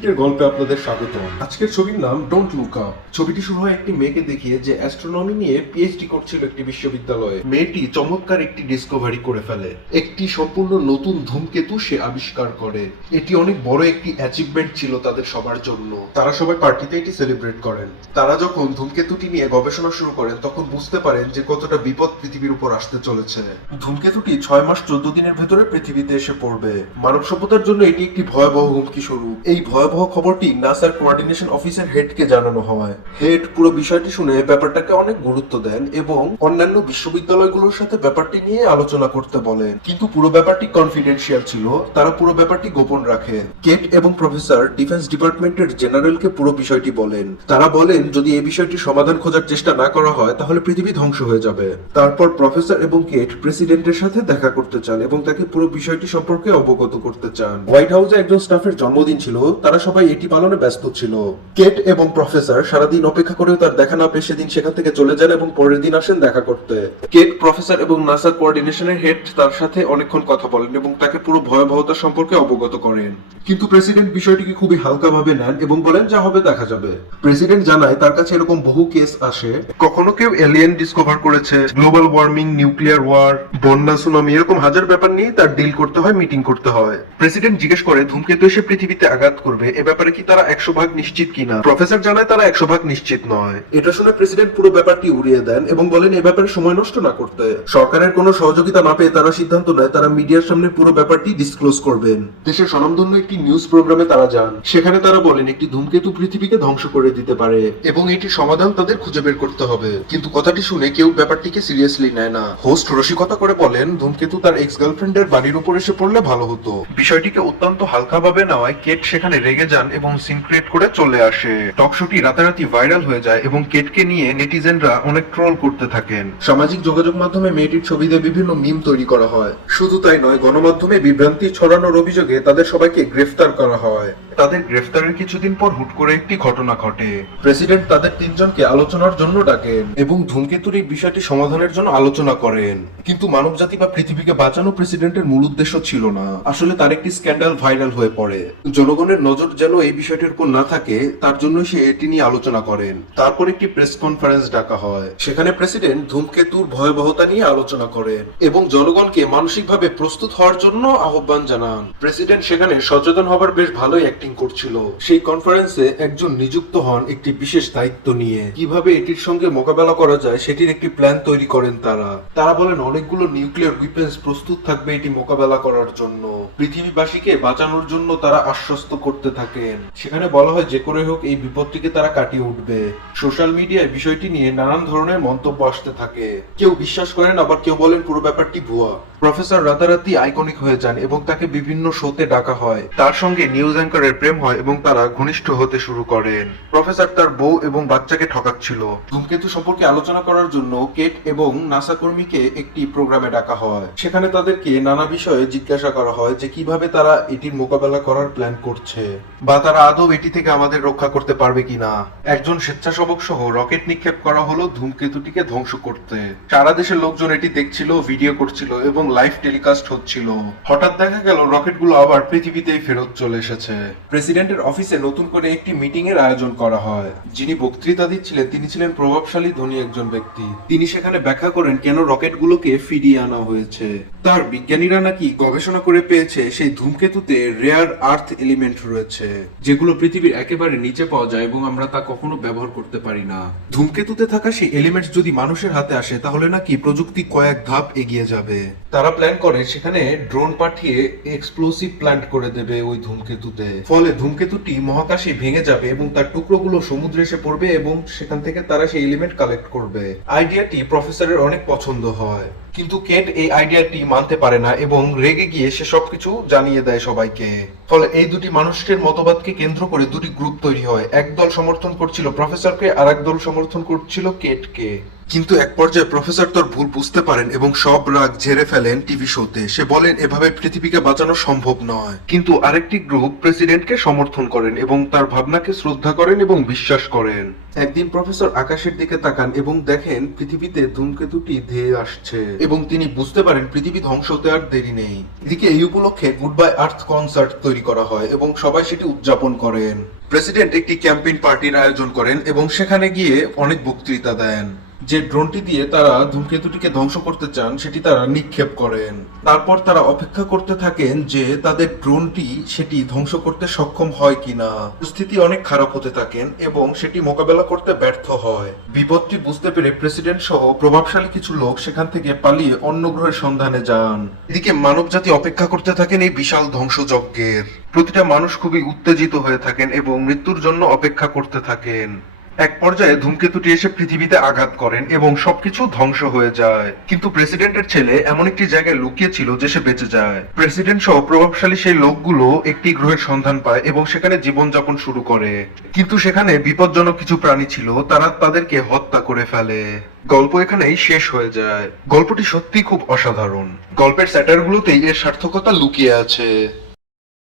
মিনিটের গল্পে আপনাদের স্বাগত আজকের ছবির নাম ডোন্ট লুক আপ ছবিটি শুরু হয় একটি মেয়েকে দেখিয়ে যে অ্যাস্ট্রোনমি নিয়ে পিএইচডি করছিল একটি বিশ্ববিদ্যালয়ে। মেয়েটি চমৎকার একটি ডিসকভারি করে ফেলে। একটি সম্পূর্ণ নতুন ধূমকেতু সে আবিষ্কার করে। এটি অনেক বড় একটি অ্যাচিভমেন্ট ছিল তাদের সবার জন্য। তারা সবাই পার্টিতে এটি সেলিব্রেট করেন। তারা যখন ধূমকেতুটি নিয়ে গবেষণা শুরু করেন, তখন বুঝতে পারেন যে কতটা বিপদ পৃথিবীর উপর আসতে চলেছে। ধূমকেতুটি ছয় মাস চোদ্দ দিনের ভেতরে পৃথিবীতে এসে পড়বে। মানব সভ্যতার জন্য এটি একটি ভয়াবহ হুমকি স্বরূপ। এই ভয়াবহ খবরটি নাসার কোঅর্ডিনেশন অফিসার হেডকে জানানো হয়। হেড পুরো বিষয়টি শুনে ব্যাপারটাকে অনেক গুরুত্ব দেন এবং অন্যান্য বিশ্ববিদ্যালয়গুলোর সাথে ব্যাপারটি নিয়ে আলোচনা করতে বলেন। কিন্তু পুরো ব্যাপারটি কনফিডেন্সিয়াল ছিল, তারা পুরো ব্যাপারটি গোপন রাখে। কেট এবং প্রফেসর ডিফেন্স ডিপার্টমেন্টের জেনারেলকে পুরো বিষয়টি বলেন। তারা বলেন, যদি এই বিষয়টি সমাধান খোঁজার চেষ্টা না করা হয়, তাহলে পৃথিবী ধ্বংস হয়ে যাবে। তারপর প্রফেসর এবং কেট প্রেসিডেন্টের সাথে দেখা করতে চান এবং তাকে পুরো বিষয়টি সম্পর্কে অবগত করতে চান। হোয়াইট হাউসে একজন স্টাফের জন্মদিন ছিল, তারা সবাই এটি পালনে ব্যস্ত ছিল। কেট এবং প্রফেসর সারাদিন অপেক্ষা করেও তার দেখা না পেয়ে সেদিন সেখান থেকে চলে যান এবং পরের দিন আসেন দেখা করতে। কেট, প্রফেসর এবং নাসা কোঅর্ডিনেশনের হেড তার সাথে অনেকক্ষণ কথা বলেন এবং তাকে পুরো ভয়াবহতা সম্পর্কে অবগত করেন। কিন্তু প্রেসিডেন্ট বিষয়টিকে খুবই হালকাভাবে নেন এবং বলেন, যা হবে দেখা যাবে। প্রেসিডেন্ট জানায়, তার কাছে এরকম বহু কেস আসে। কখনো কেউ এলিয়েন ডিসকভার করেছে, গ্লোবাল ওয়ার্মিং, নিউক্লিয়ার ওয়ার, বন্যা, সুনামি, এরকম হাজার ব্যাপার নিয়ে তার ডিল করতে হয়, মিটিং করতে হয়। প্রেসিডেন্ট জিজ্ঞেস করে, ধূমকেতু এসে পৃথিবীতে আঘাত করবে? এ ব্যাপারে কি তারা একশো ভাগ নিশ্চিত কিনা? প্রফেসর জানায় তারা একশো ভাগ নিশ্চিত নয়। এটা শুনে প্রেসিডেন্ট পুরো ব্যাপারটি উড়িয়ে দেন এবং বলেন এ ব্যাপারে সময় নষ্ট না করতে। সরকারের কোনো সহযোগিতা না পেয়ে তারা সিদ্ধান্ত নেয় তারা মিডিয়ার সামনে পুরো ব্যাপারটি ডিসক্লোজ করবেন। দেশের স্বনামধন্য একটি নিউজ প্রোগ্রামে তারা যান। সেখানে তারা বলেন একটি ধূমকেতু পৃথিবীকে ধ্বংস করে দিতে পারে এবং এটির সমাধান তাদের খুঁজে বের করতে হবে। কিন্তু কথাটি শুনে কেউ ব্যাপারটিকে সিরিয়াসলি নেয় না। হোস্ট রসিকতা করে বলেন ধূমকেতু তার এক্স গার্লফ্রেন্ডের বাড়ির উপর এসে পড়লে ভালো হতো। বিষয়টিকে অত্যন্ত হালকাভাবে নেওয়ায় কেট সেখানে রেগে যান এবং সিন ক্রিয়েট করে চলে আসে। টক শোটি রাতারাতি ভাইরাল হয়ে যায় এবং কেটকে নিয়ে নেটিজেনরা অনেক ট্রোল করতে থাকেন। সামাজিক যোগাযোগ মাধ্যমে মেয়েটির ছবি দিয়ে বিভিন্ন মিম তৈরি করা হয়। শুধু তাই নয়, গণমাধ্যমে বিভ্রান্তি ছড়ানোর অভিযোগে তাদের সবাইকে গ্রেফতার করা হয়। তাদের গ্রেফতারের কিছুদিন পর হুট করে একটি ঘটনা ঘটে। প্রেসিডেন্ট তাদের তিনজনকে আলোচনার জন্য ডাকেন এবং ধূমকেতুর এই বিষয়টি সমাধানের জন্য আলোচনা করেন। কিন্তু মানবজাতি বা পৃথিবীকে বাঁচানো প্রেসিডেন্টের মূল উদ্দেশ্য ছিল না। আসলে তার একটি স্ক্যান্ডাল ভাইরাল হয়ে পড়ে। জনগণের নজর যেন এই বিষয়টির উপর না থাকে, তার জন্য সে এটি নিয়ে আলোচনা করেন। তারপর একটি প্রেস কনফারেন্স ডাকা হয়। সেখানে প্রেসিডেন্ট ধূমকেতুর ভয়াবহতা নিয়ে আলোচনা করেন এবং জনগণকে মানসিকভাবে প্রস্তুত হওয়ার জন্য আহ্বান জানান। প্রেসিডেন্ট সেখানে সচেতন হবার বেশ ভালোই অ্যাক্টিং করছিল। সেই কনফারেন্সে একজন নিযুক্ত হন একটি বিশেষ দায়িত্ব নিয়ে। কীভাবে এটির সঙ্গে মোকাবেলা করা যায় সেটির একটি প্ল্যান তৈরি করেন তারা। তারা বলেন, অনেকগুলো নিউক্লিয়ার উইপেন্স প্রস্তুত থাকবে এটি মোকাবেলা করার জন্য। পৃথিবীবাসীকে বাঁচানোর জন্য তারা আশ্বস্ত করতে থাকেন। সেখানে বলা হয়, যে করে হোক, এই বিপদটিকে তারা কাটিয়ে উঠবে। সোশ্যাল মিডিয়ায় বিষয়টি নিয়ে নানান ধরনের মন্তব্য আসতে থাকে। কেউ বিশ্বাস করেন, আবার কেউ বলেন, পুরো ব্যাপারটি ভুয়া। প্রফেসর রাতারাতি আইকনিক হয়ে যান এবং তাকে বিভিন্ন শোতে ডাকা হয়। তার সঙ্গে নিউজ অ্যাঙ্কারের প্রেম হয় এবং তারা ঘনিষ্ঠ হতে শুরু করেন। প্রফেসর তার বউ এবং বাচ্চাকে ঠকাচ্ছিল। ধূমকেতু সম্পর্কে আলোচনা করার জন্য কেট এবং নাসা কর্মীকে একটি প্রোগ্রামে ডাকা হয়। সেখানে তাদেরকে নানা বিষয়ে জিজ্ঞাসা করা হয় যে কীভাবে তারা এটির মোকাবেলা করার প্ল্যান করছে বা তারা আদৌ এটি থেকে আমাদের রক্ষা করতে পারবে কিনা। একজন স্বেচ্ছাসেবক সহ রকেট নিক্ষেপ করা হলো ধূমকেতুটিকে ধ্বংস করতে। সারা দেশের লোকজন এটি দেখছিল, ভিডিও করছিল এবং লাইভ টেলিকাস্ট হচ্ছিল। হঠাৎ দেখা গেল রকেটগুলো আবার পৃথিবীতেই ফেরত চলে এসেছে। প্রেসিডেন্টের অফিসে নতুন করে একটি মিটিং এর আয়োজন করা হয়। যিনি বক্তৃতা দিচ্ছিলেন, তিনি ছিলেন প্রভাবশালী ধনী একজন ব্যক্তি। তিনি সেখানে ব্যাখ্যা করেন কেন রকেটগুলোকে ফিরিয়ে আনা হয়েছে। তার বিজ্ঞানীরা নাকি গবেষণা করে পেয়েছে, সেই ধূমকেতুতে রেয়ার আর্থ এলিমেন্ট রয়েছে, যেগুলো পৃথিবীর একেবারে নিচে পাওয়া যায় এবং আমরা তা কখনো ব্যবহার করতে পারি না। ধূমকেতুতে থাকা সেই এলিমেন্টস যদি মানুষের হাতে আসে, তাহলে নাকি প্রযুক্তি কয়েক ধাপ এগিয়ে যাবে। তারা প্ল্যান করে সেখানে ড্রোন পাঠিয়ে এক্সপ্লোসিভ প্ল্যান্ট করে দেবে ওই ধূমকেতুতে। ফলে ধূমকেতুটি মহাকাশে ভেঙে যাবে এবং তার টুকরোগুলো সমুদ্রে এসে পড়বে এবং সেখান থেকে তারা সেই এলিমেন্ট কালেক্ট করবে। আইডিয়াটি প্রফেসরের অনেক পছন্দ হয়। কিন্তু কেট এই আইডিয়াটি মানতে পারে না এবং রেগে গিয়ে সে সবকিছু জানিয়ে দেয় সবাইকে। ফলে এই দুটি মানুষের মতবাদকে কেন্দ্র করে দুটি গ্রুপ তৈরি হয়। এক দল সমর্থন করছিল প্রফেসরকে আর এক দল সমর্থন করছিল কেটকে। কিন্তু এক পর্যায়ে প্রফেসর তোর ভুল বুঝতে পারেন এবং সব রাগ ঝেড়ে ফেলেন টিভি শোতে। সে বলেন, এভাবে পৃথিবীকে বাঁচানো সম্ভব নয়। কিন্তু আরেকটি গ্রুপ প্রেসিডেন্টকে সমর্থন করেন এবং তার ভাবনাকে শ্রদ্ধা করেন এবং বিশ্বাস করেন। একদিন প্রফেসর আকাশের দিকে তাকান এবং দেখেন পৃথিবীতে ধূমকেতুটি ধেয়ে আসছে এবং তিনি বুঝতে পারেন পৃথিবী ধ্বংস হতে আর দেরি নেই। এদিকে এই উপলক্ষে গুড বাই আর্থ কনসার্ট তৈরি করা হয় এবং সবাই সেটি উদযাপন করেন। প্রেসিডেন্ট একটি ক্যাম্পেইন পার্টির আয়োজন করেন এবং সেখানে গিয়ে অনেক বক্তৃতা দেন। যে ড্রোনটি দিয়ে তারা ধূমকেতুটিকে ধ্বংস করতে চান, সেটি তারা নিক্ষেপ করেন। তারপর তারা অপেক্ষা করতে থাকেন যে তাদের ড্রোনটি সেটি ধ্বংস করতে সক্ষম হয় কিনা। পরিস্থিতি অনেক খারাপ হতে থাকেন এবং সেটি মোকাবেলা করতে ব্যর্থ হয়। বিপদটি বুঝতে পেরে প্রেসিডেন্ট সহ প্রভাবশালী কিছু লোক সেখান থেকে পালিয়ে অন্য গ্রহের সন্ধানে যান। এদিকে মানব জাতি অপেক্ষা করতে থাকেন এই বিশাল ধ্বংসযজ্ঞের। প্রতিটা মানুষ খুবই উত্তেজিত হয়ে থাকেন এবং মৃত্যুর জন্য অপেক্ষা করতে থাকেন। এক পর্যায়ে ধূমকেতুটি এসে পৃথিবীতে আঘাত করেন এবং সবকিছু ধ্বংস হয়ে যায়। কিন্তু প্রেসিডেন্টের ছেলে এমন একটি জায়গায় লুকিয়ে ছিল যে সে বেঁচে যায়। প্রেসিডেন্ট সহ প্রভাবশালী সেই লোকগুলো একটি গ্রহের সন্ধান পায় এবং সেখানে জীবনযাপন শুরু করে। কিন্তু সেখানে বিপজ্জনক কিছু প্রাণী ছিল, তারা তাদেরকে হত্যা করে ফেলে। গল্প এখানেই শেষ হয়ে যায়। গল্পটি সত্যি খুব অসাধারণ। গল্পের স্যাটারগুলোতেই এর সার্থকতা লুকিয়ে আছে।